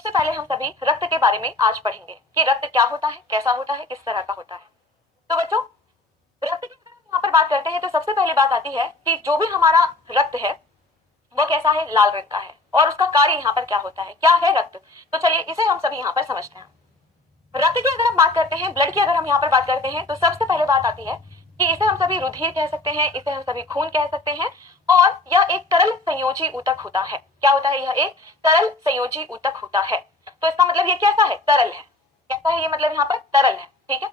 सबसे पहले हम सभी रक्त के बारे में आज पढ़ेंगे कि रक्त क्या होता है, कैसा होता है, किस तरह का होता है। तो बच्चों, रक्त की अगर हम यहाँ पर बात करते हैं तो सबसे पहले बात आती है कि जो भी हमारा रक्त है वो कैसा है, लाल रंग का है। और उसका कार्य यहाँ पर क्या होता है, क्या है रक्त। तो चलिए इसे हम सभी यहाँ पर समझते हैं। रक्त की अगर हम बात करते हैं, ब्लड की अगर हम यहाँ पर बात करते हैं, तो सबसे पहले बात आती है कि इसे हम सभी रुधिर कह सकते हैं, इसे हम सभी खून कह सकते हैं। और यह एक तरल संयोजी ऊतक होता है। क्या होता है, यह एक तरल संयोजी ऊतक होता है। तो इसका मतलब ये कैसा है, तरल है। कैसा है ये, मतलब यहाँ पर तरल है। ठीक है।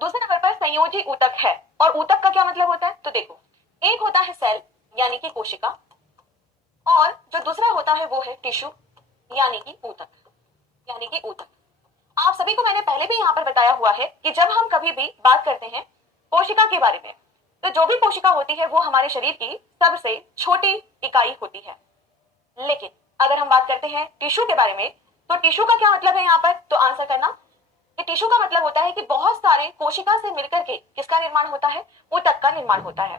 दूसरे नंबर पर संयोजी ऊतक है। और ऊतक का क्या मतलब होता है, तो देखो, एक होता है सेल यानी कि कोशिका, और जो दूसरा होता है वो है टिश्यू यानी कि ऊतक। यानी कि ऊतक। आप सभी को मैंने पहले भी यहाँ पर बताया हुआ है कि जब हम कभी भी बात करते हैं कोशिका के बारे में, तो जो भी कोशिका होती है वो हमारे शरीर की सबसे छोटी इकाई होती है। लेकिन अगर हम बात करते हैं टिश्यू के बारे में, तो टिश्यू का क्या मतलब है यहाँ पर, तो आंसर करना कि टिश्यू का मतलब होता है कि बहुत सारे कोशिका से मिलकर के किसका निर्माण होता है, ऊतक का निर्माण होता है।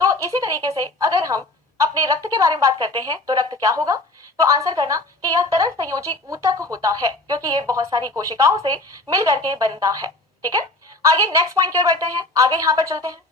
तो इसी तरीके से अगर हम अपने रक्त के बारे में बात करते हैं तो रक्त क्या होगा, तो आंसर करना कि यह तरल संयोजी ऊतक होता है, क्योंकि ये बहुत सारी कोशिकाओं से मिलकर के बनता है। ठीक है। आगे नेक्स्ट पॉइंट की ओर बढ़ते हैं, आगे यहाँ पर चलते हैं।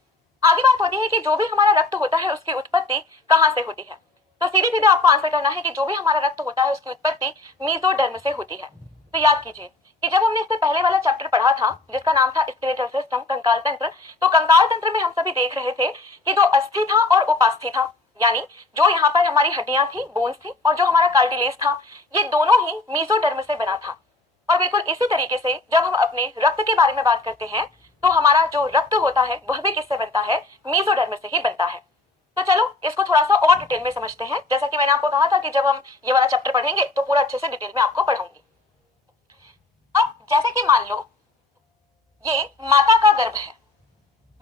आगे बात होती है कि जो भी हमारा रक्त होता है उसकी उत्पत्ति कहां से होती है। तो सीधे सीधे आपको आंसर करना है कि जो भी हमारा रक्त होता है उसकी उत्पत्ति मेसोडर्म से होती है। तो याद कीजिए कि जब हमने इससे पहले वाला चैप्टर पढ़ा था जिसका नाम था स्केलेटल सिस्टम, कंकाल तंत्र, तो कंकाल तंत्र में हम सभी देख रहे थे कि जो अस्थि था और उपास्थि था, यानी जो यहाँ पर हमारी हड्डियां थी, बोन्स थी, और जो हमारा कार्टिलेज था, ये दोनों ही मेसोडर्म से बना था। और बिल्कुल इसी तरीके से जब हम अपने रक्त के बारे में बात करते हैं तो हमारा जो रक्त होता है वह भी किससे बनता है, मेसोडर्म से ही बनता है। तो चलो इसको थोड़ा सा और डिटेल में समझते हैं। जैसा कि मैंने आपको कहा था कि जब हम ये वाला चैप्टर पढ़ेंगे तो पूरा अच्छे से डिटेल में आपको पढ़ाऊंगी। अब जैसे कि मान लो ये माता का गर्भ है,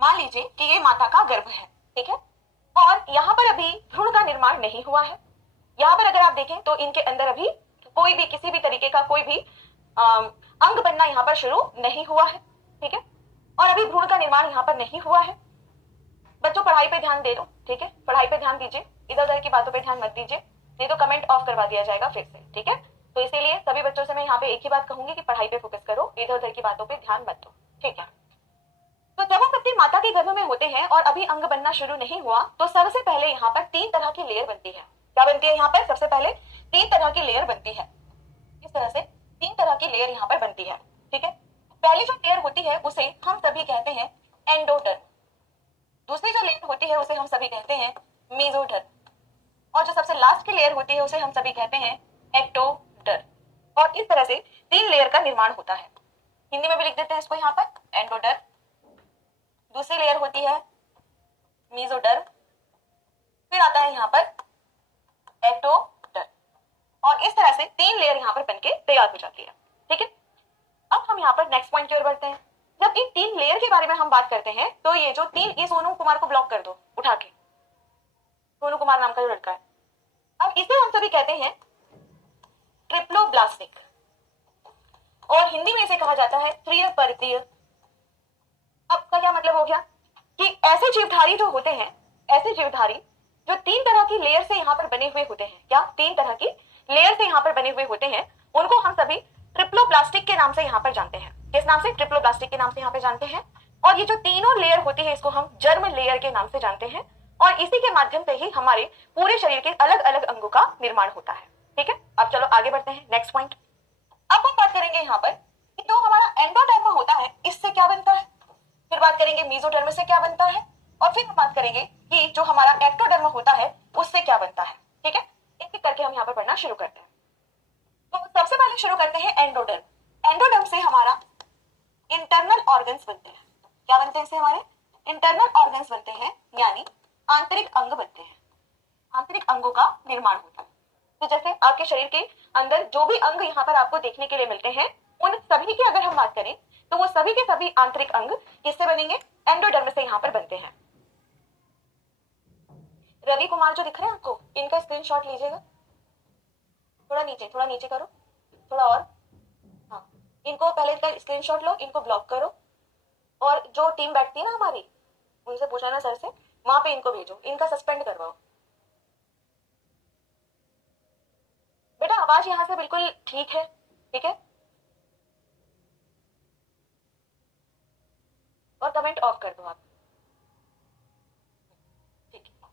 मान लीजिए कि ये माता का गर्भ है। ठीक है। और यहाँ पर अभी भ्रूण का निर्माण नहीं हुआ है। यहाँ पर अगर आप देखें तो इनके अंदर अभी कोई भी किसी भी तरीके का कोई भी अंग बनना यहाँ पर शुरू नहीं हुआ है। ठीक है। और अभी भ्रूण का निर्माण यहाँ पर नहीं हुआ है। बच्चों पढ़ाई पे ध्यान दे दो। ठीक है, पढ़ाई पे ध्यान दीजिए, इधर उधर की बातों पे ध्यान मत दीजिए, नहीं तो कमेंट ऑफ करवा दिया जाएगा फिर से। ठीक है। तो इसीलिए सभी बच्चों से मैं यहाँ पे एक ही बात कहूंगी कि पढ़ाई पे फोकस करो, इधर उधर की बातों पे ध्यान मत दो। ठीक है। तो जब हम अपनी माता के गर्भ में होते हैं और अभी अंग बनना शुरू नहीं हुआ, तो सबसे पहले यहाँ पर 3 तरह की लेयर बनती है। क्या बनती है यहाँ पर, सबसे पहले 3 तरह की लेयर बनती है। इस तरह से 3 तरह की लेयर यहाँ पर बनती है। ठीक है। पहली जो लेयर होती है उसे हम सभी कहते हैं एंडोडर्म। दूसरी जो लेयर होती है उसे हम सभी कहते हैं मेसोडर्म। और जो सबसे लास्ट की लेयर होती है उसे हम सभी कहते हैं एक्टोडर्म। और इस तरह से 3 लेयर का निर्माण होता है। हिंदी में भी लिख देते हैं इसको यहाँ पर, एंडोडर्म, दूसरी लेयर होती है मेसोडर्म, फिर आता है यहाँ पर एक्टोडर्म। और इस तरह से 3 लेयर यहाँ पर बनके तैयार हो जाती है। ठीक है। अब हम यहाँ पर नेक्स्ट पॉइंट की ओर बढ़ते हैं। जब इन 3 लेयर के बारे में हम बात करते हैं तो ये जो 3, ये सोनू कुमार को ब्लॉक कर दो उठा के, सोनू कुमार नाम का जो लड़का है। अब इसे हम सभी कहते हैं ट्रिप्लोब्लास्टिक, और हिंदी में इसे कहा जाता है त्रिपर्तीय। अब का क्या मतलब हो गया कि ऐसे जीवधारी जो होते हैं, ऐसे जीवधारी जो 3 तरह की लेयर से यहाँ पर बने हुए होते हैं, क्या 3 तरह की लेयर से यहाँ पर बने हुए होते हैं, उनको हम सभी ट्रिप्लोब्लास्टिक के नाम से यहाँ पर जानते हैं। किस नाम से, ट्रिप्लोब्लास्टिक के नाम से यहाँ पे जानते हैं। और ये जो तीनों लेयर होती है इसको हम जर्म लेयर के नाम से जानते हैं। और इसी के माध्यम से ही हमारे पूरे शरीर के अलग अलग अंगों का निर्माण होता है। ठीक है। अब चलो आगे बढ़ते हैं, नेक्स्ट पॉइंट। अब हम बात करेंगे यहाँ पर कि जो हमारा एंडोडर्म होता है इससे क्या बनता है, फिर बात करेंगे मेसोडर्म से क्या बनता है, और फिर हम बात करेंगे कि जो हमारा एक्टोडर्म होता है उससे क्या बनता है। ठीक है। एक एक करके हम यहाँ पर पढ़ना शुरू करते हैं। तो सबसे पहले शुरू करते हैं एंडोडर्म। एंडोडर्म से हमारा इंटरनल ऑर्गन्स बनते हैं। क्या बनते हैं, इससे हमारे इंटरनल ऑर्गन्स बनते हैं, यानी आंतरिक अंग बनते हैं। आंतरिक अंगों का निर्माण होता है। तो जैसे आपके शरीर के अंदर जो भी अंग यहाँ पर आपको देखने के लिए मिलते हैं, उन सभी की अगर हम बात करें तो वो सभी के सभी आंतरिक अंग किससे बनेंगे, एंडोडर्म से यहाँ पर बनते हैं। रवि कुमार जो दिख रहे हैं आपको, इनका स्क्रीनशॉट लीजिएगा, थोड़ा नीचे करो, थोड़ा और, हाँ, इनको पहले इनका स्क्रीनशॉट लो, इनको ब्लॉक करो, और जो टीम बैठती है ना हमारी, उनसे पूछा ना सर से, वहां पे इनको भेजो, इनका सस्पेंड करवाओ। बेटा आवाज यहाँ से बिल्कुल ठीक है, ठीक है, और कमेंट ऑफ कर दो आप। ठीक है,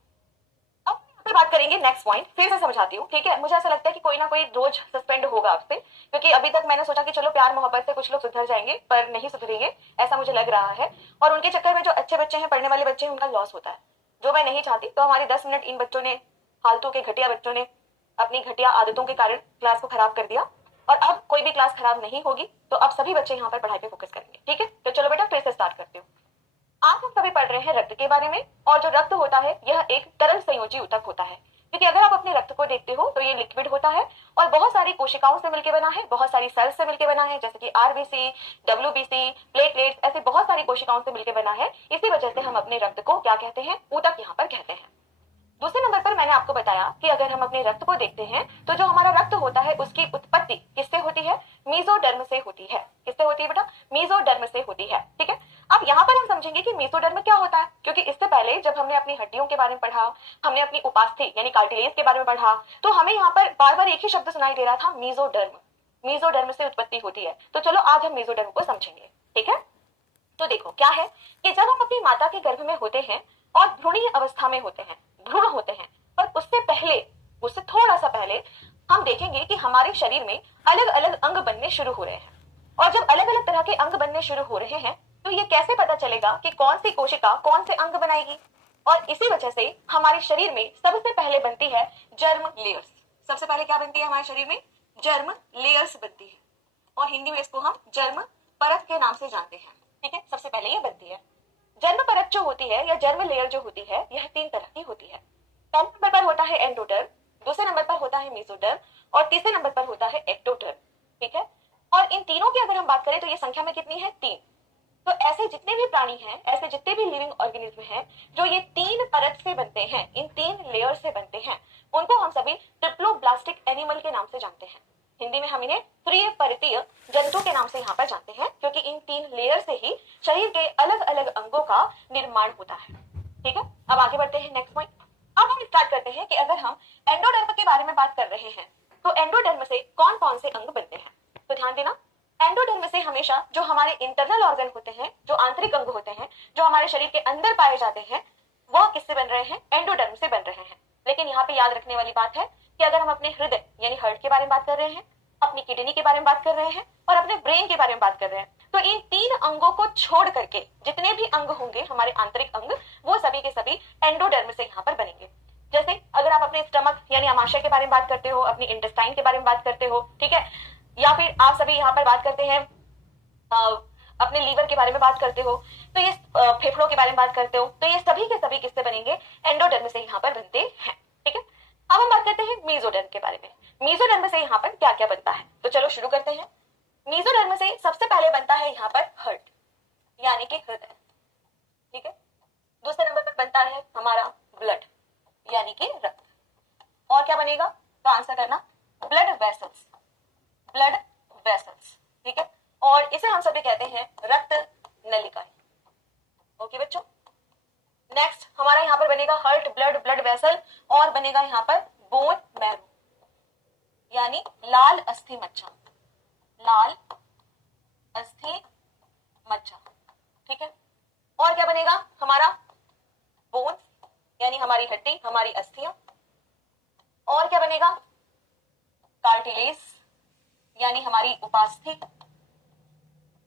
अब यहाँ पे बात करेंगे नेक्स्ट पॉइंट, फिर से समझाती हूँ। ठीक है, मुझे ऐसा लगता है कि कोई ना कोई रोज सस्पेंड होगा आपसे, क्योंकि अभी तक मैंने सोचा कि चलो प्यार मोहब्बत से कुछ लोग सुधर जाएंगे, पर नहीं सुधरेंगे ऐसा मुझे लग रहा है। और उनके चक्कर में जो अच्छे बच्चे हैं, पढ़ने वाले बच्चे हैं, उनका लॉस होता है, जो मैं नहीं चाहती। तो हमारे 10 मिनट इन बच्चों ने, फालतू के घटिया बच्चों ने अपनी घटिया आदतों के कारण क्लास को खराब कर दिया, और अब कोई भी क्लास खराब नहीं होगी। तो अब सभी बच्चे यहाँ पर पढ़ाई पे फोकस करेंगे। ठीक है, तो चलो बेटा फिर से स्टार्ट करती हूँ। आज हम सभी पढ़ रहे हैं रक्त के बारे में, और जो रक्त होता है यह एक तरल संयोजी ऊतक होता है, क्योंकि अगर आप अपने रक्त को देखते हो तो ये लिक्विड होता है और बहुत सारी कोशिकाओं से मिलकर बना है, बहुत सारी सेल्स से मिलकर बना है, जैसे कि आरबीसी, डब्ल्यूबीसी, प्लेटलेट्स, ऐसी बहुत सारी कोशिकाओं से मिलकर बना है। इसी वजह से हम अपने रक्त को क्या कहते हैं, ऊतक यहाँ पर कहते हैं। दूसरे नंबर पर मैंने आपको बताया कि अगर हम अपने रक्त को देखते हैं तो जो हमारा रक्त होता है उसकी उत्पत्ति किससे होती है, मेसोडर्म से होती है। किससे होती है बेटा, मेसोडर्म से होती है। ठीक है, अब यहाँ पर हम समझेंगे कि मेसोडर्म क्या होता है, क्योंकि इससे पहले जब हमने अपनी हड्डियों के बारे में पढ़ा, हमने अपनी उपास्थि यानी कार्टिलेज के बारे में पढ़ा, तो हमें यहाँ पर बार बार एक ही शब्द सुनाई दे रहा था, मेसोडर्म। मेसोडर्म से उत्पत्ति होती है। तो चलो आज हम मेसोडर्म को समझेंगे। ठीक है, तो देखो क्या है कि जब हम अपनी माता के गर्भ में होते हैं और भ्रूणीय अवस्था में होते हैं, भ्रूण होते हैं, पर उससे पहले, उससे थोड़ा सा पहले हम देखेंगे कि हमारे शरीर में अलग अलग अंग बनने शुरू हो रहे हैं। और जब अलग अलग तरह के अंग बनने शुरू हो रहे हैं तो ये कैसे पता चलेगा कि कौन सी कोशिका कौन से अंग बनाएगी। और इसी वजह से हमारे शरीर में सबसे पहले बनती है जर्म लेयर्स। सबसे पहले क्या बनती है हमारे शरीर में, जर्म लेयर्स बनती है, और हिंदी में इसको हम जर्म परत के नाम से जानते हैं। ठीक है, सबसे पहले ये बनती है। जर्म परत जो होती है या जर्म लेयर जो होती है, यह 3 तरह की होती है। पहले नंबर पर होता है एंडोडर्म, दूसरे नंबर पर होता है मेसोडर्म, और तीसरे नंबर पर होता है एक्टोडर्म। ठीक है, और इन तीनों की अगर हम बात करें तो ये संख्या में कितनी है, 3। तो ऐसे जितने भी प्राणी हैं, ऐसे जितने भी लिविंग ऑर्गेनिज्म हैं जो ये 3 परत से बनते हैं, इन 3 लेयर से बनते हैं, उनको हम सभी ट्रिप्लोब्लास्टिक एनिमल के नाम से जानते हैं। हिंदी में हम इन्हें त्रिपरतीय जंतु के नाम से यहाँ पर जानते हैं, क्योंकि इन 3 लेयर से ही शरीर के अलग अलग अंगों का निर्माण होता है। ठीक है, अब आगे बढ़ते हैं नेक्स्ट पॉइंट। अब हम स्टार्ट करते हैं कि अगर हम एंडोडर्म के बारे में बात कर रहे हैं तो एंडोडर्म से कौन कौन से अंग बनते हैं। तो ध्यान देना, एंडोडर्म से हमेशा जो हमारे इंटरनल ऑर्गन होते हैं, जो आंतरिक अंग होते हैं, जो हमारे शरीर के अंदर पाए जाते हैं, वह किससे बन रहे हैं, एंडोडर्म से बन रहे हैं। लेकिन यहाँ पे याद रखने वाली बात है कि अगर हम अपने हृदय यानी हार्ट के बारे में बात कर रहे हैं, अपनी किडनी के बारे में बात कर रहे हैं, और अपने ब्रेन के बारे में बात कर रहे हैं, तो इन 3 अंगों को छोड़ करके जितने भी अंग होंगे हमारे आंतरिक अंग, वो सभी के सभी एंडोडर्म से यहाँ पर बनेंगे। जैसे अगर आप अपने स्टमक यानी आमाशय के बारे में बात करते हो, अपनी इंटेस्टाइन के बारे में बात करते हो, ठीक है, या फिर आप सभी यहाँ पर बात करते हैं अपने लीवर के बारे में बात करते हो, तो ये फेफड़ों के बारे में बात करते हो, तो ये सभी के सभी किससे बनेंगे, एंडोडर्म से यहाँ पर बनते हैं। ठीक है, अब हम बात करते हैं मेसोडर्म के बारे में। मेसोडर्म से यहाँ पर क्या क्या बनता है, तो चलो शुरू करते हैं। मेसोडर्म से सबसे पहले बनता है यहाँ पर हार्ट यानी कि हृदय। ठीक है, दूसरे नंबर पर बनता है हमारा ब्लड यानी कि रक्त, और क्या बनेगा, तो आंसर करना ब्लड वेसल्स, ब्लड वेसल्स। ठीक है, और इसे हम सभी कहते हैं रक्त नलिकाएं। ओके बच्चों, नेक्स्ट हमारा यहाँ पर बनेगा हार्ट, ब्लड, ब्लड वेसल, और बनेगा यहाँ पर बोन मैरो यानी लाल अस्थि मज्जा, लाल अस्थि मज्जा। ठीक है, और क्या बनेगा हमारा बोन यानी हमारी हड्डी, हमारी अस्थियां, और क्या बनेगा कार्टिलेज यानी हमारी उपास्थि।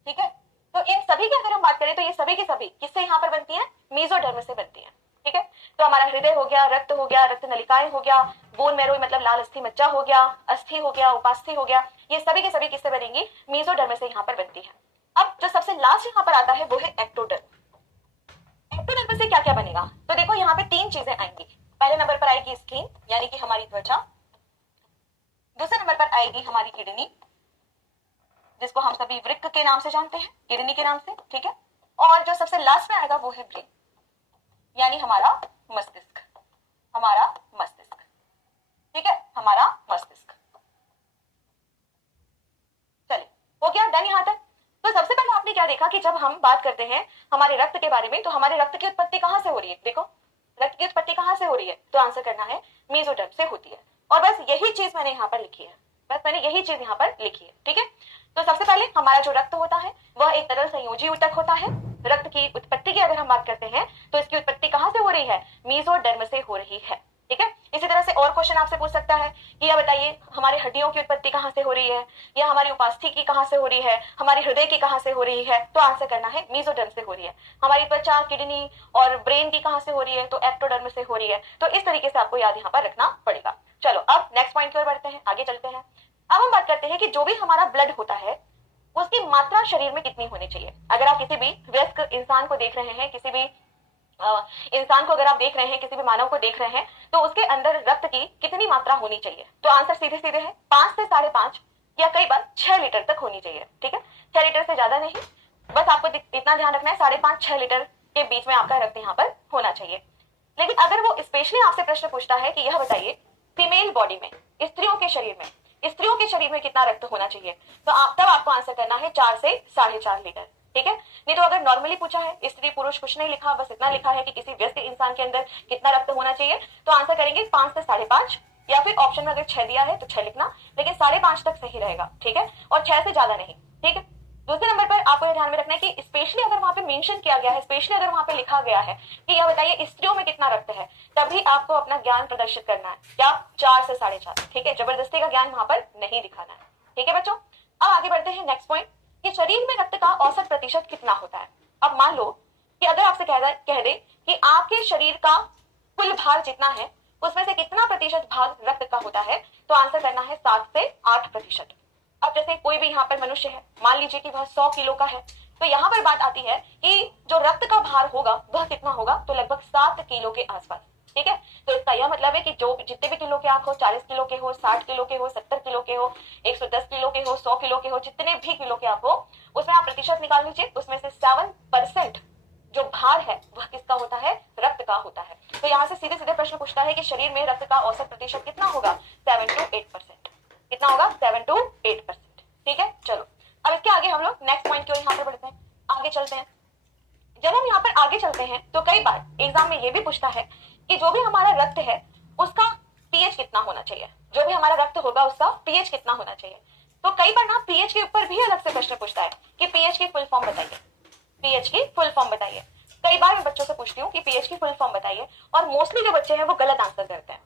ठीक है, तो इन सभी की अगर हम बात करें तो ये सभी की सभी किससे यहाँ पर बनती हैं, मेसोडर्म से बनती हैं। ठीक है, तो हमारा हृदय हो गया, रक्त हो गया, रक्त नलिकाएं हो गया, बोन मैरो मतलब लाल अस्थि मज्जा हो गया, अस्थि हो गया, उपास्थि हो गया, ये सभी के सभी किससे बनेंगी, मेसोडर्म से यहाँ पर बनती है। अब जो सबसे लास्ट यहाँ पर आता है वो है एक्टोडर्म। एक्टोडर्म से क्या क्या बनेगा, तो देखो यहाँ पे 3 चीजें आएंगी। पहले नंबर पर आएगी स्किन यानी कि हमारी त्वचा, दूसरे नंबर पर आएगी हमारी किडनी जिसको हम सभी वृक्क के नाम से जानते हैं, किडनी के नाम से। ठीक है, और जो सबसे लास्ट में आएगा वो है ब्रेन यानी हमारा मस्तिष्क, हमारा मस्तिष्क। ठीक है, हमारा मस्तिष्क। चलिए, हो गया डन यहाँ तक। तो सबसे पहले आपने क्या देखा कि जब हम बात करते हैं हमारे रक्त के बारे में तो हमारे रक्त की उत्पत्ति कहां से हो रही है, देखो रक्त की उत्पत्ति कहां से हो रही है, तो आंसर करना है मेसोडर्म से होती है। और बस यही चीज मैंने यहाँ पर लिखी है, बस मैंने यही चीज यहाँ पर लिखी है, ठीक है। तो सबसे पहले हमारा जो रक्त होता है वह एक तरल संयोजी ऊतक होता है। रक्त की उत्पत्ति की अगर हम बात करते हैं तो इसकी उत्पत्ति कहां से हो रही है, मेसोडर्म से हो रही है, ठीक है। इसी तरह से और क्वेश्चन आपसे पूछ सकता है कि यह बताइए हमारे हड्डियों की उत्पत्ति कहां से हो रही है, या हमारी उपास्थि की कहां से हो रही है, हमारी हृदय की कहां से हो रही है, तो आंसर करना है मेसोडर्म से हो रही है। हमारी त्वचा, किडनी और ब्रेन की कहां से हो रही है, तो एक्टोडर्म से हो रही है। तो इस तरीके से आपको याद यहाँ पर रखना पड़ेगा। चलो अब नेक्स्ट पॉइंट की ओर बढ़ते हैं, आगे चलते हैं। अब हम बात करते हैं कि जो भी हमारा ब्लड होता है उसकी मात्रा शरीर में कितनी होनी चाहिए। अगर आप किसी भी वयस्क इंसान को देख रहे हैं, किसी भी इंसान को अगर आप देख रहे हैं, किसी भी मानव को देख रहे हैं, तो उसके अंदर रक्त की कितनी मात्रा होनी चाहिए, तो आंसर सीधे सीधे है 5 से 5.5 या कई बार 6 लीटर तक होनी चाहिए, ठीक है। 6 लीटर से ज्यादा नहीं, बस आपको इतना ध्यान रखना है 5.5-6 लीटर के बीच में आपका रक्त यहाँ पर होना चाहिए। लेकिन अगर वो स्पेशली आपसे प्रश्न पूछता है कि यह बताइए फीमेल बॉडी में, स्त्रियों के शरीर में, स्त्रियों के शरीर में कितना रक्त होना चाहिए, तो तब आपको आंसर करना है 4 से 4.5 लीटर, ठीक है। नहीं तो अगर नॉर्मली पूछा है, स्त्री पुरुष कुछ नहीं लिखा, बस इतना लिखा है कि किसी व्यस्त इंसान के अंदर कितना रक्त होना चाहिए, तो आंसर करेंगे 5 से 5.5, या फिर ऑप्शन में अगर 6 दिया है तो 6 लिखना, लेकिन 5.5 तक सही रहेगा, ठीक है, और 6 से ज्यादा नहीं, ठीक है। दूसरे नंबर पर आपको यह ध्यान में रखना है कि स्पेशली अगर वहां पे मेंशन किया गया है, स्पेशली अगर वहां पे लिखा गया है कि यह बताइए स्त्रियों में कितना रक्त है, तभी आपको अपना ज्ञान प्रदर्शित करना है, क्या 4 से 4.5, ठीक है। जबरदस्ती का ज्ञान वहां पर नहीं दिखाना है, ठीक है बच्चों। अब आगे बढ़ते हैं नेक्स्ट पॉइंट कि शरीर में रक्त का औसत प्रतिशत कितना होता है। अब मान लो कि अगर आपसे कह दे कि आपके शरीर का कुल भार जितना है उसमें से कितना प्रतिशत भाग रक्त का होता है, तो आंसर करना है 7 से 8%। अब जैसे कोई भी यहाँ पर मनुष्य है, मान लीजिए कि वह 100 किलो का है, तो यहाँ पर बात आती है कि जो रक्त का भार होगा वह कितना होगा, तो लगभग 7 किलो के आसपास, ठीक है। तो इसका यह मतलब है कि जो जितने भी किलो के आप हो, 40 किलो के हो, 60 किलो के हो, 70 किलो के हो, 110 किलो के हो, 100 किलो के हो, जितने भी किलो के आप हो, उसमें आप प्रतिशत निकाल लीजिए, उसमें से 7% जो भार है वह किसका होता है, रक्त का होता है। तो यहाँ से सीधे सीधे प्रश्न पूछता है कि शरीर में रक्त का औसत प्रतिशत कितना होगा, 7 to 8%। कितना होगा, 7 to 8%, ठीक है। चलो अब इसके आगे हम लोग नेक्स्ट पॉइंट की ओर यहाँ पर बढ़ते हैं, आगे चलते हैं। जब हम यहाँ पर आगे चलते हैं तो कई बार एग्जाम में ये भी पूछता है कि जो भी हमारा रक्त है उसका पीएच कितना होना चाहिए, जो भी हमारा रक्त होगा उसका पीएच कितना होना चाहिए। तो कई बार ना पीएच के ऊपर भी अलग से प्रश्न पूछता है कि पीएच की फुल फॉर्म बताइए, पीएच की फुल फॉर्म बताइए। कई बार मैं बच्चों से पूछती हूँ कि पीएच की फुल फॉर्म बताइए, और मोस्टली जो बच्चे हैं वो गलत आंसर करते हैं,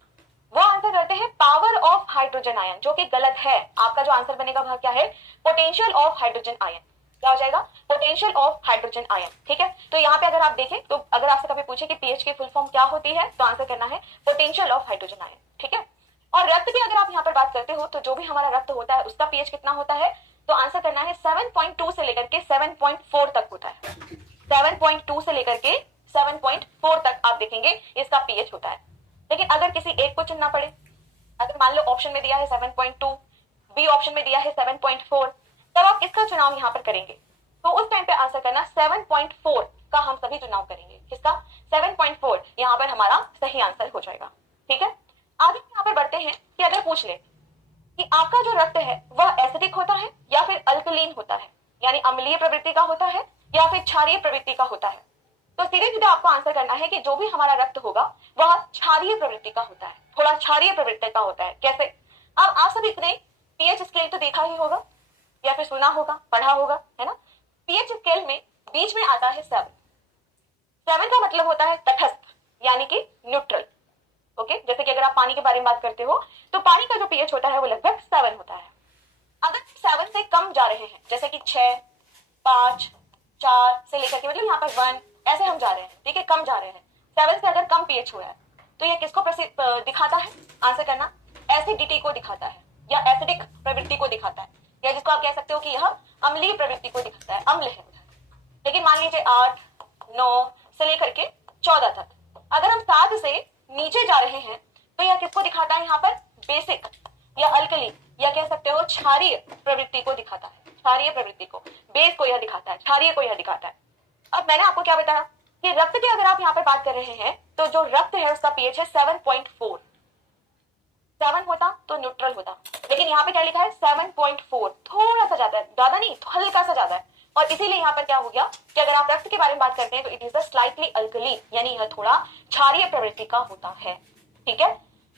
वो आंसर करते हैं पावर ऑफ हाइड्रोजन आयन, जो कि गलत है। आपका जो आंसर बनेगा वह क्या है, पोटेंशियल ऑफ हाइड्रोजन आयन। क्या हो जाएगा, पोटेंशियल ऑफ हाइड्रोजन आयन, ठीक है। तो यहाँ पे अगर आप देखें तो अगर आपसे कभी पूछे कि पीएच की फुल फॉर्म क्या होती है, तो आंसर करना है पोटेंशियल ऑफ हाइड्रोजन आयन, ठीक है। और रक्त की अगर आप यहाँ पर बात करते हो तो जो भी हमारा रक्त होता है उसका पीएच कितना होता है, तो आंसर करना है 7.2 से लेकर के 7.4 तक होता है। 7.2 से लेकर के 7.4 तक आप देखेंगे इसका पीएच होता है। लेकिन अगर किसी एक को चुनना पड़े, अगर मान लो ऑप्शन में दिया है 7.2, बी ऑप्शन में दिया है 7.4, तब आप किसका चुनाव यहाँ पर करेंगे, तो उस टाइम पे आंसर करना 7.4 का हम सभी चुनाव करेंगे। किसका, 7.4 यहाँ पर हमारा सही आंसर हो जाएगा, ठीक है। आगे यहाँ पर बढ़ते हैं कि अगर पूछ ले कि आपका जो रक्त है वह एसिडिक होता है या फिर अल्कलीन होता है, यानी अम्लीय प्रवृत्ति का होता है या फिर क्षारीय प्रवृत्ति का होता है, तो सीधे सीधे आपको आंसर करना है कि जो भी हमारा रक्त होगा वह क्षारीय प्रवृत्ति का होता है, थोड़ा क्षारीय प्रवृत्ति का होता है। कैसे, अब आप सभी ने पीएच स्केल तो देखा ही होगा या फिर सुना होगा, पढ़ा होगा, है ना। पीएच स्केल में बीच में आता है 7। 7 का मतलब होता है तटस्थ, यानी कि न्यूट्रल, ओके। जैसे कि अगर आप पानी के बारे में बात करते हो तो पानी का जो पीएच होता है वो लगभग 7 होता है। अगर 7 से कम जा रहे हैं, जैसे कि 6, 5, 4 से लेकर के मतलब यहाँ पर 1, ऐसे हम जा रहे हैं, ठीक है, कम जा रहे हैं, 7 से अगर कम पीएच हुआ है, तो ये किसको दिखाता है, आंसर करना एसिडिटी को दिखाता है, या एसिडिक प्रवृत्ति को दिखाता है, या जिसको आप कह सकते हो कि यह अम्लीय प्रवृत्ति को दिखाता है, अम्ल है। लेकिन मान लीजिए 8, 9 से लेकर के 14 तक, अगर हम 7 से नीचे जा रहे हैं तो यह किसको दिखाता है, यहाँ पर बेसिक या अल्कली, या कह सकते हो क्षारीय प्रवृत्ति को दिखाता है, क्षारीय प्रवृत्ति को, बेस को यह दिखाता है, क्षारीय को यह दिखाता है। अब मैंने आपको क्या बताया कि रक्त की अगर आप यहाँ पर बात कर रहे हैं तो जो रक्त है उसका पीएच है 7.4। 7 होता तो न्यूट्रल होता, लेकिन यहाँ पे क्या लिखा है 7.4, थोड़ा सा ज्यादा है, ज्यादा नहीं, हल्का सा ज्यादा है, और इसीलिए यहाँ पर क्या हो गया कि अगर आप रक्त के बारे में बात करते हैं तो it is a slightly alkali, यानी यह थोड़ा क्षारीय प्रवृत्ति का होता है, ठीक है।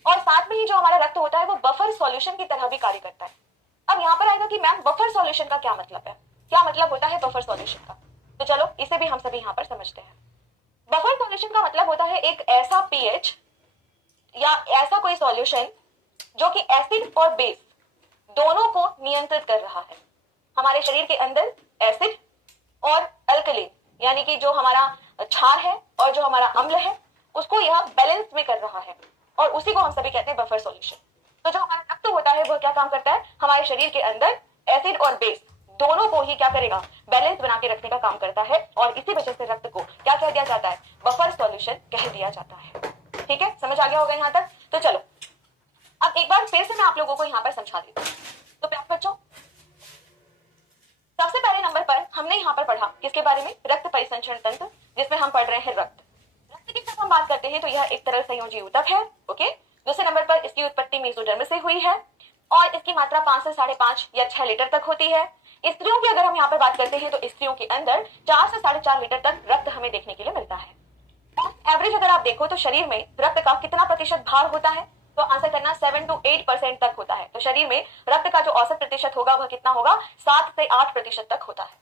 और साथ में ही जो हमारा रक्त होता है वो बफर सॉल्यूशन की तरह भी कार्य करता है। अब यहाँ पर आएगा कि मैम बफर सॉल्यूशन का क्या मतलब है, क्या मतलब होता है बफर सॉल्यूशन का, तो चलो इसे भी हम सभी यहाँ पर समझते हैं। बफर सॉल्यूशन का मतलब होता है एक ऐसा पीएच या ऐसा कोई सॉल्यूशन जो कि एसिड और बेस दोनों को नियंत्रित कर रहा है। हमारे शरीर के अंदर एसिड और अल्कली यानी कि जो हमारा क्षार है और जो हमारा अम्ल है उसको यह बैलेंस में कर रहा है, और उसी को हम सभी कहते हैं बफर सॉल्यूशन। तो जो हमारा रक्त होता है वो क्या काम करता है, हमारे शरीर के अंदर एसिड और बेस दोनों को ही क्या करेगा, बैलेंस बना के रखने का काम करता है, और इसी वजह से रक्त को क्या कह दिया जाता है, बफर सॉल्यूशन कह दिया जाता है। ठीक है, समझ आ गया होगा यहाँ तक। तो चलो अब एक बार फिर से मैं आप लोगों को यहाँ पर समझा देती हूँ। तो प्यारे बच्चों, सबसे पहले नंबर पर हमने यहाँ पर पढ़ा किसके बारे में, रक्त परिसंचरण तंत्र, जिसमें हम पढ़ रहे हैं रक्त। रक्त की जब हम बात करते हैं तो यह एक तरल संयोजी ऊतक है। ओके, दूसरे नंबर पर इसकी उत्पत्ति मेसोडर्म से हुई है और इसकी मात्रा 5 से 5.5 या 6 लीटर तक होती है। स्त्रियों की अगर हम यहाँ पर बात करते हैं तो स्त्रियों के अंदर 4 से 4.5 लीटर तक रक्त हमें देखने के लिए मिलता है। एवरेज अगर आप देखो तो शरीर में रक्त का कितना प्रतिशत भार होता है, तो आंसर करना 7 to 8% तक होता है। तो शरीर में रक्त का जो औसत प्रतिशत होगा वह कितना होगा, 7 से 8% तक होता है।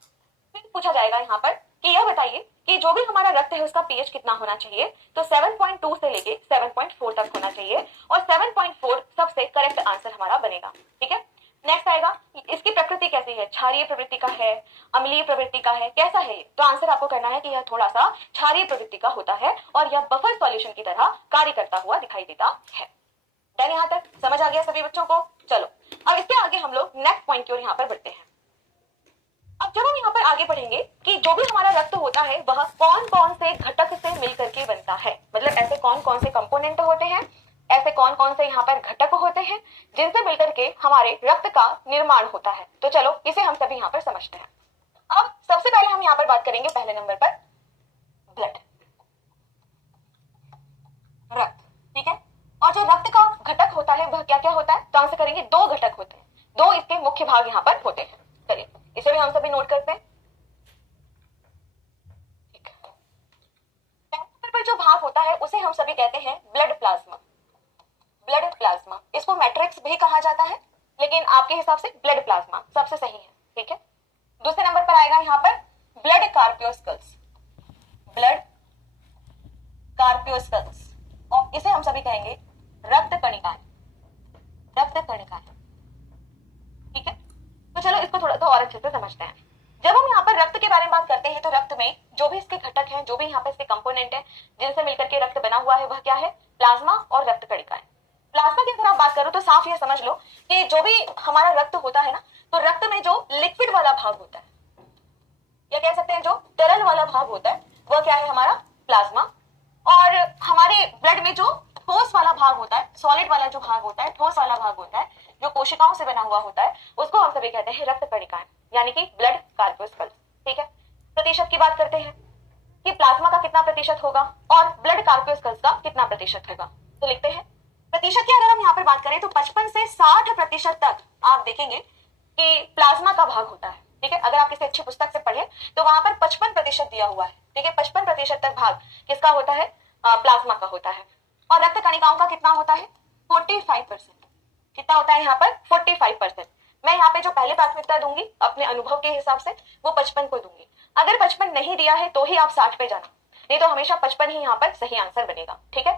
फिर पूछा जाएगा यहाँ पर कि यह बताइए कि जो भी हमारा रक्त है उसका पीएच कितना होना चाहिए, तो 7.2 से लेके 7.4 तक होना चाहिए, और 7.4 सबसे करेक्ट आंसर हमारा बनेगा। ठीक है, नेक्स्ट आएगा इसकी प्रकृति कैसी है, क्षारीय प्रवृत्ति का है, अम्लीय प्रवृत्ति का है, कैसा है, तो आंसर आपको करना है कि यह थोड़ा सा क्षारीय प्रवृत्ति का होता है और यह बफर सॉल्यूशन की तरह कार्य करता हुआ दिखाई देता है। देन यहाँ तक समझ आ गया सभी बच्चों को। चलो अब इसके आगे हम लोग नेक्स्ट पॉइंट की ओर यहाँ पर बढ़ते हैं। अब जब हम यहाँ पर आगे बढ़ेंगे कि जो भी हमारा रक्त होता है वह कौन कौन से घटक से मिलकर के बनता है, मतलब ऐसे कौन कौन से कंपोनेंट होते हैं, ऐसे कौन कौन से यहाँ पर घटक होते हैं जिनसे मिलकर के हमारे रक्त का निर्माण होता है। तो चलो इसे हम सभी यहाँ पर समझते हैं। अब सबसे पहले हम यहाँ पर बात करेंगे पहले नंबर पर ब्लड, रक्त। ठीक है, और जो रक्त का घटक होता है वह क्या क्या होता है, तो आंसर करेंगे 2 घटक होते हैं, 2 इसके मुख्य भाग यहाँ पर होते हैं। चलिए इसे भी हम सभी नोट करते हैं। पर जो भाग होता है उसे हम सभी कहते हैं ब्लड प्लाज्मा। ब्लड प्लाज्मा, इसको मैट्रिक्स भी कहा जाता है, लेकिन आपके हिसाब से ब्लड प्लाज्मा सबसे सही है। ठीक है, दूसरे नंबर पर आएगा यहाँ पर ब्लड कार्पियोस्कल्स, ब्लड कार्पियोस्कल्स, और इसे हम सभी कहेंगे रक्त कणिकाएं, रक्त कणिकाएं। ठीक है, तो चलो इसको थोड़ा सा और अच्छे से समझते हैं। जब हम यहाँ पर रक्त के बारे में बात करते हैं तो रक्त में जो भी इसके घटक हैं, जो भी यहाँ पे इसके कंपोनेंट हैं जिनसे मिलकर के रक्त बना हुआ है वह क्या है, प्लाज्मा और रक्त कणिकाएं। प्लाज्मा की अगर आप बात करो तो साफ ये समझ लो कि जो भी हमारा रक्त होता है ना, तो रक्त में जो लिक्विड वाला भाग होता है या कह सकते हैं जो तरल वाला भाग होता है वह क्या है, हमारा प्लाज्मा, और हमारे ब्लड में जो ठोस वाला भाग होता है, सॉलिड वाला जो भाग होता है, ठोस वाला भाग होता है जो कोशिकाओं से बना हुआ होता है, उसको हम सभी कहते हैं रक्त कणिकाएं, यानी कि ब्लड कार्पियोस्कल्स। ठीक है, प्रतिशत की बात करते हैं कि प्लाज्मा का कितना प्रतिशत होगा और ब्लड कार्पियोस्कल्स का कितना प्रतिशत होगा, तो लिखते हैं प्रतिशत की अगर हम यहाँ पर बात करें तो 55 से 60% तक आप देखेंगे कि प्लाज्मा का भाग होता है। ठीक है, अगर आप किसी अच्छी पुस्तक से पढ़े तो वहां पर 55% दिया हुआ है। ठीक है, 55% तक भाग किसका होता है, प्लाज्मा का होता है, और रक्त कणिकाओं का कितना होता है, 45%। कितना होता है यहाँ पर, 45%। मैं यहाँ पे जो पहले प्राथमिकता दूंगी अपने अनुभव के हिसाब से वो 55 को दूंगी। अगर 55 नहीं दिया है तो ही आप 60 पे जाना, नहीं तो हमेशा 55 ही यहाँ पर सही आंसर बनेगा। ठीक है,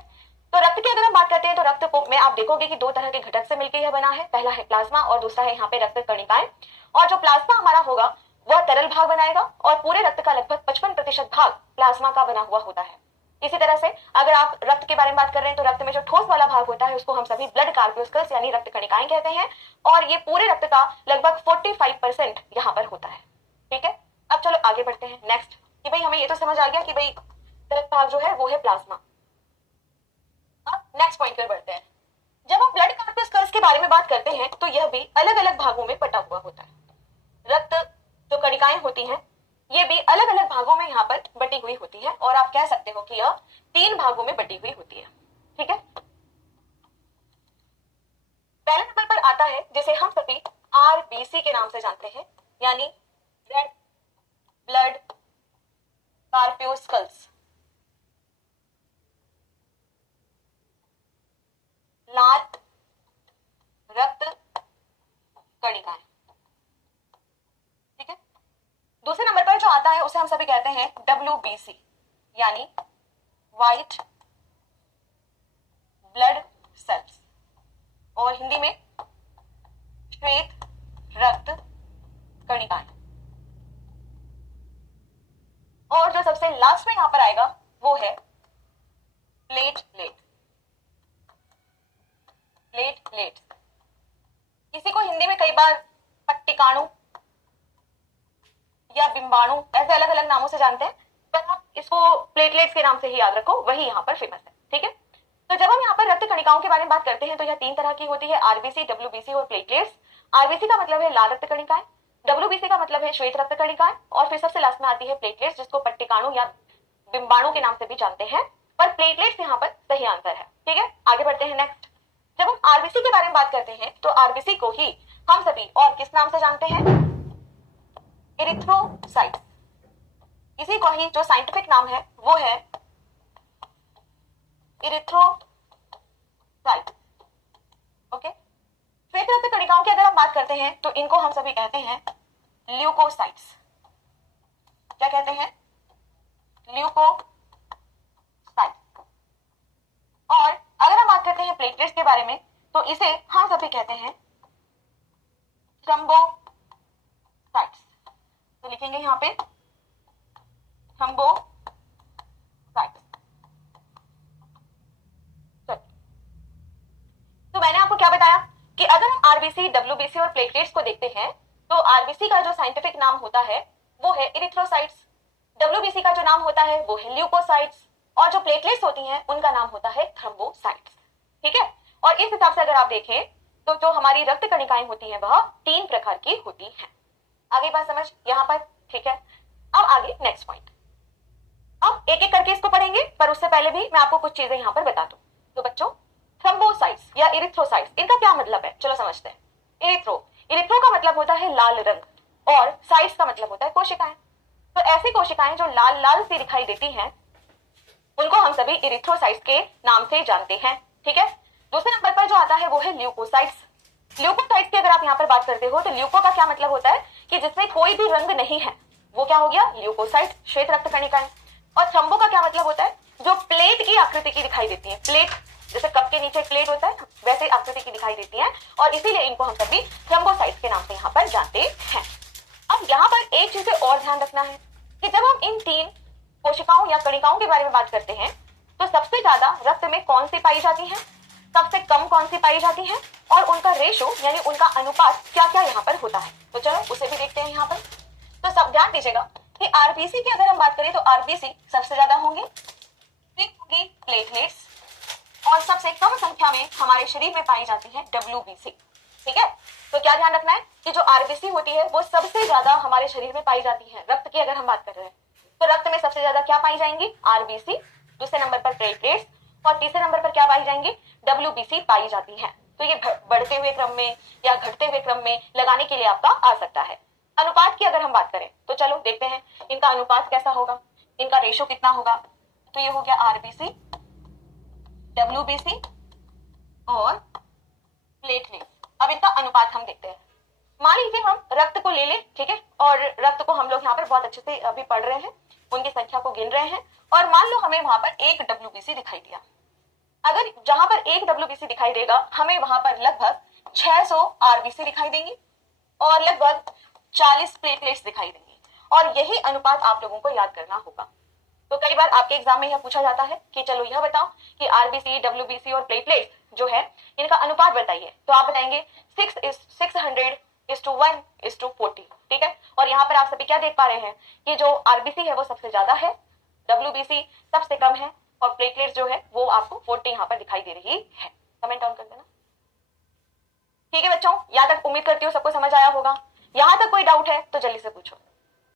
तो रक्त की अगर हम बात करते हैं तो रक्त को में आप देखोगे कि 2 तरह के घटक से मिलकर यह बना है, पहला है प्लाज्मा और दूसरा है यहाँ पे रक्त कणिकाएं। और जो प्लाज्मा हमारा होगा वह तरल भाग बनाएगा और पूरे रक्त का लगभग 55% भाग प्लाज्मा का बना हुआ होता है। इसी तरह से अगर आप रक्त के बारे में बात कर रहे हैं तो रक्त में जो ठोस वाला भाग होता है उसको हम सभी ब्लड कार्पियोस्कल्स यानी रक्त कणिकाएं कहते हैं, और ये पूरे रक्त का लगभग 45% यहाँ पर होता है। ठीक है, अब चलो आगे बढ़ते हैं नेक्स्ट, कि भाई हमें ये तो समझ आ गया कि भाई तरल भाग जो है वो है प्लाज्मा। अब नेक्स्ट पॉइंट पर बढ़ते हैं। जब हम ब्लड कार्पियोस्कल्स के बारे में बात करते हैं तो यह भी अलग अलग भागों में बटा हुआ होता है। रक्त जो कणिकाएं होती हैं ये भी अलग अलग भागों में यहाँ पर बटी हुई होती है, और आप कह सकते हो कि यह 3 भागों में बटी हुई होती है। ठीक है, पहले नंबर पर आता है जिसे हम सभी आरबीसी के नाम से जानते हैं, यानी रेड ब्लड कार्पियोस्कल्स। लाल रक्त कणिकाएं। ठीक है, दूसरे नंबर पर जो आता है उसे हम सभी कहते हैं WBC यानी व्हाइट ब्लड सेल्स, और हिंदी में श्वेत रक्त कणिकाएं। और जो सबसे लास्ट में यहां पर आएगा वो है प्लेटलेट। प्लेटलेट इसी को हिंदी में कई बार पट्टिकाणु या बिंबाणु ऐसे अलग अलग नामों से जानते हैं, पर आप इसको प्लेटलेट्स के नाम से ही याद रखो, वही यहाँ पर फेमस है। ठीक है, तो जब हम यहाँ पर रक्त कणिकाओं के बारे में बात करते हैं तो यह 3 तरह की होती है, आरबीसी, डब्ल्यूबीसी और प्लेटलेट्स। आरबीसी का मतलब है लाल रक्त कणिकाएं, डब्ल्यूबीसी का मतलब है श्वेत रक्त कणिकाएं, और फिर सबसे लास्ट में आती है प्लेटलेट्स, जिसको पट्टिकाणु या बिंबाणु के नाम से भी जानते हैं, पर प्लेटलेट्स यहाँ पर सही आंसर है। ठीक है, आगे बढ़ते हैं नेक्स्ट। जब हम आरबीसी के बारे में बात करते हैं तो आरबीसी को ही हम सभी और किस नाम से जानते हैं? इरिथ्रोसाइट्स। इसी को ही जो साइंटिफिक नाम है वो है इरिथ्रोसाइट। ओके, श्वेत रक्त कणिकाओं की अगर हम बात करते हैं तो इनको हम सभी कहते हैं ल्यूकोसाइट्स। क्या कहते हैं? ल्यूकोसाइट्स। और अगर हम बात करते हैं प्लेटलेट्स के बारे में तो इसे हम सभी कहते हैं थ्रोम्बोसाइट्स। तो लिखेंगे यहां पे थ्रोम्बोसाइट्स। तो मैंने आपको क्या बताया कि अगर हम आरबीसी, डब्ल्यूबीसी और प्लेटलेट्स को देखते हैं तो आरबीसी का जो साइंटिफिक नाम होता है वो है इरिथ्रोसाइट्स, डब्ल्यूबीसी का जो नाम होता है वो है ल्यूकोसाइट्स, और जो प्लेटलेट्स होती हैं उनका नाम होता है थ्रोम्बोसाइट्स। ठीक है, और इस हिसाब से अगर आप देखें तो जो हमारी रक्त कणिकाएं होती हैं वह 3 प्रकार की होती हैं। आगे बात समझ यहां पर? ठीक है, अब आगे नेक्स्ट पॉइंट। अब एक एक करके इसको पढ़ेंगे, पर उससे पहले भी मैं आपको कुछ चीजें यहां पर बता दूं। तो बच्चों, थ्रोम्बोसाइट्स या इरिथ्रोसाइट्स, इनका क्या मतलब है? चलो समझते हैं। इरिथ्रो का मतलब होता है लाल रंग, और साइट्स का मतलब होता है कोशिकाएं। तो ऐसी कोशिकाएं जो लाल लाल सी दिखाई देती हैं उनको हम सभी इरिथ्रोसाइट्स के नाम से जानते हैं। ठीक है, दूसरे नंबर पर जो आता है वो है ल्यूकोसाइट्स। ल्यूकोसाइट्स की अगर आप यहाँ पर बात करते हो तो ल्यूको का क्या मतलब होता है कि जिसमें कोई भी रंग नहीं है, वो क्या हो गया? ल्यूकोसाइट, श्वेत रक्त कणिकाएं। और थ्रोम्बो का क्या मतलब होता है? जो प्लेट की आकृति की दिखाई देती है, प्लेट जैसे कप के नीचे प्लेट होता है वैसे आकृति की दिखाई देती है, और इसीलिए इनको हम सभी थ्रोम्बोसाइट्स के नाम से यहाँ पर जानते हैं। अब यहाँ पर एक चीज और ध्यान रखना है कि जब हम इन 3 कोशिकाओं या कणिकाओं के बारे में बात करते हैं तो सबसे ज्यादा रक्त में कौन सी पाई जाती है, सबसे कम कौन सी पाई जाती है, और उनका रेशो यानी उनका अनुपात क्या क्या यहाँ पर होता है। तो चलो उसे भी देखते हैं यहाँ पर। तो सब ध्यान दीजिएगा कि आरबीसी की अगर हम बात करें तो आरबीसी सबसे ज्यादा होंगे, फिर होंगी प्लेटलेट्स, और सबसे कम संख्या में हमारे शरीर में पाई जाती है डब्ल्यूबीसी। ठीक है, तो क्या ध्यान रखना है कि जो आरबीसी होती है वो सबसे ज्यादा हमारे शरीर में पाई जाती है। रक्त की अगर हम बात कर रहे हैं तो रक्त में सबसे ज्यादा क्या पाई जाएंगी? आरबीसी, दूसरे नंबर पर प्लेटलेट्स, और तीसरे नंबर पर क्या पाई जाएंगी? डब्ल्यूबीसी पाई जाती है। तो ये बढ़ते हुए क्रम में या घटते हुए क्रम में लगाने के लिए आपका आ सकता है। अनुपात की अगर हम बात करें तो चलो देखते हैं इनका अनुपात कैसा होगा, इनका रेशो कितना होगा। तो ये हो गया आरबीसी, डब्ल्यूबीसी और प्लेटलेट्स। अब इनका अनुपात हम देखते हैं। मान लीजिए हम रक्त को ले लें, ठीक है, और रक्त को हम लोग यहाँ पर बहुत अच्छे से अभी पढ़ रहे हैं, उनकी संख्या को गिन रहे हैं, और मान लो हमें वहां पर 1 डब्ल्यूबीसी दिखाई दिया। अगर जहां पर 1 डब्ल्यूबीसी दिखाई देगा हमें वहां पर लगभग 600 आरबीसी दिखाई देंगी और लगभग 40 प्लेटलेट्स दिखाई देंगी, और यही अनुपात आप लोगों को याद करना होगा। तो कई बार आपके एग्जाम में यह पूछा जाता है कि चलो यह बताओ कि आरबीसी, डब्ल्यूबीसी और प्लेटलेट्स जो है इनका अनुपात बताइए। तो आप बताएंगे 600:1:40। ठीक है, और यहाँ पर आप सभी क्या देख पा रहे हैं कि जो आरबीसी है वो सबसे ज्यादा है, डब्ल्यूबीसी सबसे कम है, और प्लेटलेट्स जो है वो आपको 40 यहाँ पर दिखाई दे रही है। कमेंट डाउन कर देना। ठीक है बच्चों, यहाँ तक उम्मीद करती हूँ सबको समझ आया होगा। यहाँ तक कोई डाउट है तो जल्दी से पूछो।